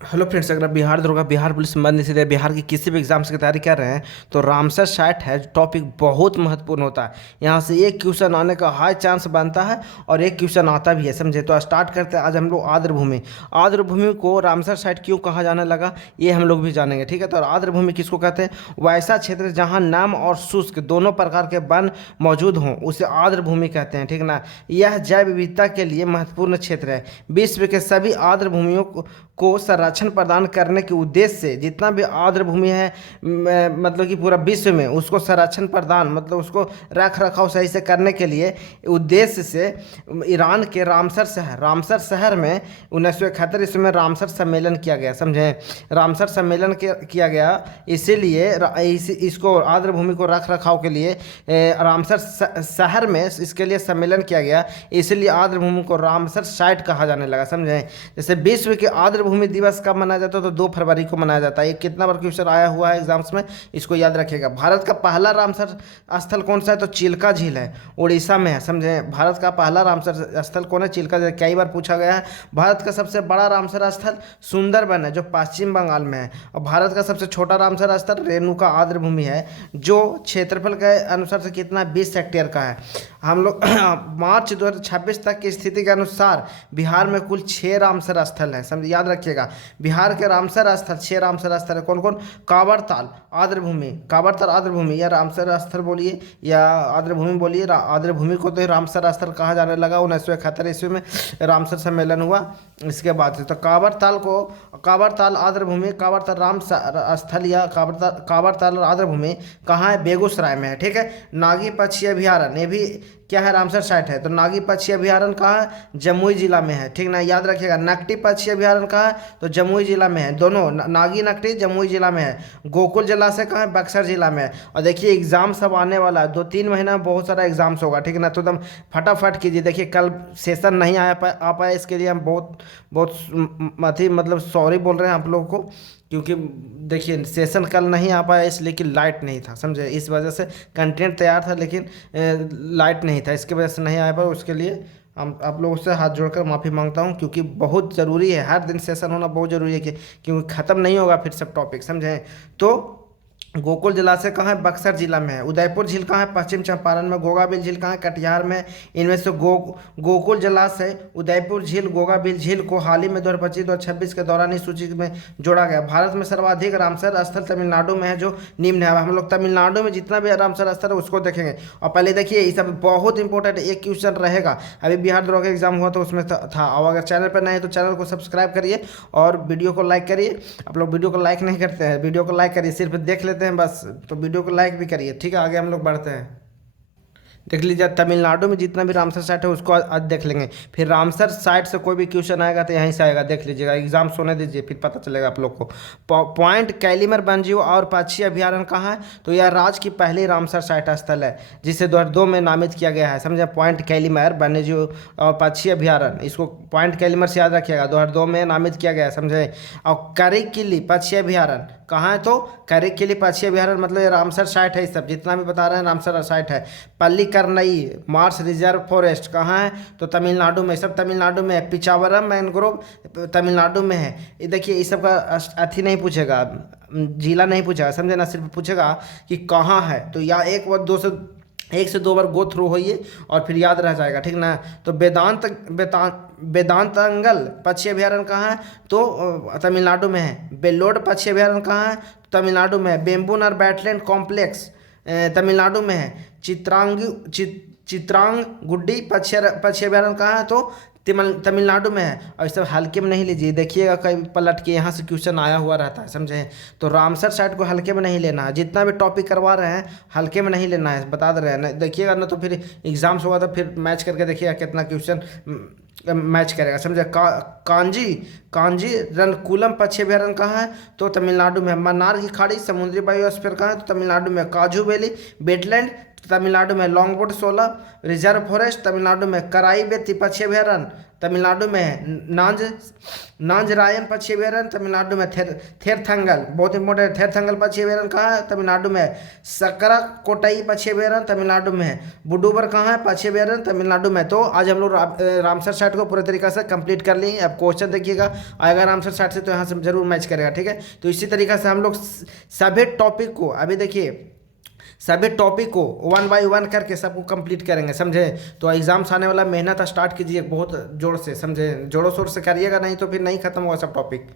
Hello friends, अगर आप बिहार दरोगा, बिहार पुलिस संबंधित सीधे बिहार की किसी भी एग्जाम्स की तैयारी कर रहे हैं तो रामसर साइट है टॉपिक बहुत महत्वपूर्ण होता है। यहाँ से एक क्वेश्चन आने का हाई चांस बनता है और एक क्वेश्चन आता भी है, समझे। तो स्टार्ट करते हैं। आज हम लोग आर्द्र भूमि, आर्द्र भूमि को रामसर साइट क्यों कहा जाने लगा ये हम लोग भी जानेंगे, ठीक है। तो आर्द्र भूमि किसको कहते हैं? वैसा क्षेत्र जहाँ नम और शुष्क दोनों प्रकार के वन मौजूद हों उसे आर्द्र भूमि कहते हैं, ठीक ना। यह जैव विविधता के लिए महत्वपूर्ण क्षेत्र है। विश्व के सभी आर्द्र भूमियों को संरक्षण प्रदान करने के उद्देश्य से जितना भी आर्द्र भूमि है, मतलब कि पूरा विश्व में उसको संरक्षण प्रदान मतलब उसको रख रखाव सही से करने के लिए उद्देश्य से ईरान के रामसर शहर में 1971 ईस्वी में रामसर सम्मेलन किया गया, समझे। रामसर सम्मेलन किया गया, इसीलिए इसको आर्द्र भूमि को रख रखाव के लिए रामसर शहर में इसके लिए सम्मेलन किया गया, इसीलिए आर्द्र भूमि को रामसर साइट कहा जाने लगा, समझे। जैसे विश्व के आर्द्र भूमि दिवस कब मनाया जाता है? तो 2 फरवरी को मनाया जाता है। ये कितना बार क्वेश्चन आया हुआ है एग्जाम्स में, इसको याद रखिएगा। भारत का पहला रामसर स्थल कौन सा है? तो चिल्का झील है, उड़ीसा में है, समझे। भारत का पहला रामसर स्थल कौन है? चिल्का झील। कई बार पूछा गया है। भारत का सबसे बड़ा रामसर स्थल सुंदरबन है जो पश्चिम बंगाल में है, और भारत का सबसे छोटा रामसर स्थल रेणुका आर्द्र भूमि है जो क्षेत्रफल के अनुसार से कितना 20 हेक्टेयर का है। हम लोग मार्च 2026 तक की स्थिति के अनुसार बिहार में कुल 6 रामसर स्थल है, समझ याद रखिएगा। बिहार के रामसर स्थल 6 रामसर स्थल है। कौन कौन? कांवरताल आर्द्र भूमि, कांवरताल आर्द्र भूमि या रामसर स्थल बोलिए या आर्द्र भूमि बोलिए। आर्द्र भूमि को तो रामसर स्थल कहा जाने लगा 1971 ईस्वी में रामसर सम्मेलन हुआ, इसके बाद से। तो कांवरताल आर्द्र भूमि, कांवरताल राम स्थल या कांवरताल आर्द्र भूमि कहाँ है? बेगूसराय में है, ठीक है। नागी पक्षी अभयारण्य, ये भी क्या है? रामसर साइट है। तो नागी पक्षी अभयारण्य कहाँ है? जमुई जिला में है, ठीक ना, याद रखिएगा। नकटी पक्षी अभयारण्य कहाँ है? तो जमुई जिला में है। दोनों नागी नकटी जमुई जिला में है। गोकुल जलाशय कहाँ है? बक्सर जिला में है। और देखिए एग्जाम सब आने वाला है, 2-3 महीना में बहुत सारा एग्जाम्स होगा, ठीक है ना। तो एकदम फटाफट कीजिए। देखिए कल सेशन नहीं आ पाया, इसके लिए हम बहुत बहुत मतलब सॉरी बोल रहे हैं आप लोगों को, क्योंकि देखिए सेशन कल नहीं आ पाया इसलिए कि लाइट नहीं था, समझे। इस वजह से कंटेंट तैयार था लेकिन लाइट नहीं था, इसकी वजह से नहीं आ पाया। उसके लिए हम आप लोगों से हाथ जोड़कर माफ़ी मांगता हूँ, क्योंकि बहुत ज़रूरी है, हर दिन सेशन होना बहुत ज़रूरी है, क्योंकि ख़त्म नहीं होगा फिर सब टॉपिक, समझें। तो गोकुल जलाशय कहाँ है? बक्सर जिला में है। उदयपुर झील कहाँ है? पश्चिम चंपारण में। गोगाबिल झील कहाँ है? कटिहार में। इनमें से गोकुल जलाशय, उदयपुर झील, गोगाबिल झील को हाल ही में 2025-2026 के दौरान इस सूची में जोड़ा गया। भारत में सर्वाधिक रामसर स्थल तमिलनाडु में है, जो निम्न है। हम लोग तमिलनाडु में जितना भी रामसर स्थल है उसको देखेंगे। और पहले देखिए ये सब बहुत इंपॉर्टेंट एक क्वेश्चन रहेगा, अभी बिहार दरोगा का एग्जाम हुआ तो उसमें था। और अगर चैनल पर नए हैं तो चैनल को सब्सक्राइब करिए और वीडियो को लाइक करिए। आप लोग वीडियो को लाइक नहीं करते हैं, वीडियो को लाइक करिए, सिर्फ देख लेते हैं बस। तो वीडियो को लाइक भी करिए, ठीक है। आगे हम लोग बढ़ते हैं। देख लीजिए तमिलनाडु में जितना भी रामसर साइट है उसको आज देख लेंगे। फिर रामसर साइट से कोई भी क्वेश्चन आएगा तो यहीं से आएगा, देख लीजिएगा। एग्जाम सोने दीजिए फिर पता चलेगा आप लोग को। पॉइंट कैलीमर वन्यजीव और पक्षी अभयारण्य कहाँ है? तो यह राज्य की पहली रामसर साइट स्थल है जिसे 2002 में नामित किया गया है, समझे। पॉइंट कैलीमर वन्यजीव और पक्षी अभयारण्य, इसको पॉइंट कैलीमर से याद रखिएगा, 2002 में नामित किया गया है, समझे। और करिकिली पक्षी अभयारण्य कहाँ है? तो करिकिली पक्षी अभयारण्य मतलब ये रामसर साइट है। सब जितना भी बता रहे हैं रामसर साइट है। पल्लीकरनई मार्स रिजर्व फॉरेस्ट कहाँ है? तो तमिलनाडु में, सब तमिलनाडु में है। पिचावरम मैनग्रोव तमिलनाडु में है। ये देखिए इस सब का अथी नहीं पूछेगा, जिला नहीं पूछेगा, समझे ना, सिर्फ पूछेगा कि कहाँ है। तो या एक से दो बार गो थ्रू होइए और फिर याद रह जाएगा, ठीक ना। तो वेदांतंगल पक्षी अभयारण्य कहाँ है? तो तमिलनाडु में है। बेल्लोड पक्षी अभयारण्य कहाँ है? तो तमिलनाडु में है। बेम्बूनर बैटलैंड कॉम्प्लेक्स तमिलनाडु में है। चित्रांग गुड्डी पक्षी अभयारण्य कहाँ है? तो तमिलनाडु में है। और इस सब हल्के में नहीं लीजिए, देखिएगा कहीं पलट के यहाँ से क्वेश्चन आया हुआ रहता है, समझे। तो रामसर साइट को हल्के में नहीं लेना है, जितना भी टॉपिक करवा रहे हैं हल्के में नहीं लेना है, बता दे रहे हैं ना। देखिएगा ना तो फिर एग्जाम्स होगा तो फिर मैच करके देखिएगा कितना क्वेश्चन मैच करेगा, समझे। कांजी रणकुलम पक्षी अभयारण्य कहाँ है? तो तमिलनाडु में। मन्नार की खाड़ी समुद्री बायोस्फीयर कहाँ है? तो तमिलनाडु में। काजू वैली वेटलैंड तमिलनाडु में। लॉन्गवुड 16 रिजर्व फॉरेस्ट तमिलनाडु में। कराई बेती पक्षी अभयारण्य तमिलनाडु में है। नांजरायन पक्षीअभयारण्य तमिलनाडु में। थेरथंगल, बहुत इंपॉर्टेंट, थेरथंगल पक्षीअभयारण्य कहाँ है? तमिलनाडु में है। सकरा कोटाई पक्षीअभयारण्य तमिलनाडु में है। बुडूबर कहाँ है? पक्षीअभयारण्य तमिलनाडु में। तो आज हम लोग रामसर साइट को पूरे तरीके से कंप्लीट कर लिए। अब क्वेश्चन देखिएगा, आएगा रामसर साइट से तो यहाँ से जरूर मैच करेगा, ठीक है। तो इसी तरीके से हम लोग सभी टॉपिक को, अभी देखिए सभी टॉपिक को 1 बाय 1 करके सबको कंप्लीट करेंगे, समझे। तो एग्जाम्स आने वाला, मेहनत स्टार्ट कीजिए बहुत जोर से, समझे, जोरों शोर से करिएगा, नहीं तो फिर नहीं खत्म होगा सब टॉपिक।